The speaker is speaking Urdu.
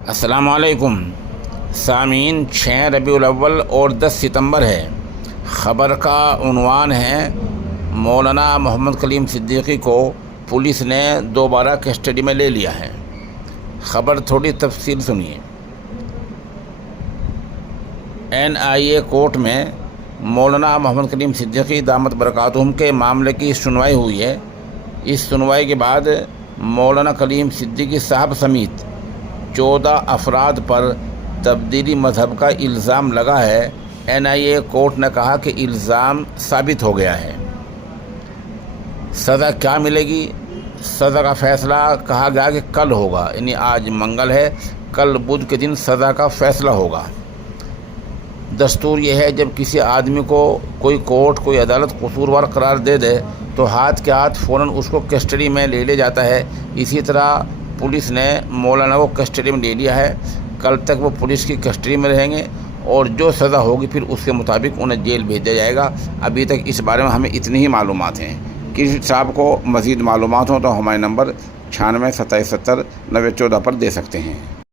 السلام علیکم سامعین، 6 ربیع الاول اور 10 ستمبر ہے۔ خبر کا عنوان ہے مولانا محمد کلیم صدیقی کو پولیس نے دوبارہ کسٹڈی میں لے لیا ہے۔ خبر تھوڑی تفصیل سنیے۔ NIA کورٹ میں مولانا محمد کلیم صدیقی دامت برکاتہم کے معاملے کی سنوائی ہوئی ہے۔ اس سنوائی کے بعد مولانا کلیم صدیقی صاحب سمیت 14 افراد پر تبدیلی مذہب کا الزام لگا ہے۔ NIA کورٹ نے کہا کہ الزام ثابت ہو گیا ہے۔ سزا کیا ملے گی؟ سزا کا فیصلہ کہا گیا کہ کل ہوگا، یعنی آج منگل ہے، کل بدھ کے دن سزا کا فیصلہ ہوگا۔ دستور یہ ہے جب کسی آدمی کو کوئی کورٹ، کوئی عدالت قصوروار قرار دے دے تو ہاتھ کے ہاتھ فوراً اس کو کسٹڈی میں لے جاتا ہے۔ اسی طرح پولیس نے مولانا کو کسٹڈی میں لے لیا ہے۔ کل تک وہ پولیس کی کسٹڈی میں رہیں گے اور جو سزا ہوگی پھر اس کے مطابق انہیں جیل بھیج دیا جائے گا۔ ابھی تک اس بارے میں ہمیں اتنی ہی معلومات ہیں۔ کسی صاحب کو مزید معلومات ہوں تو ہمارے نمبر 96 27 70 90 14 پر دے سکتے ہیں۔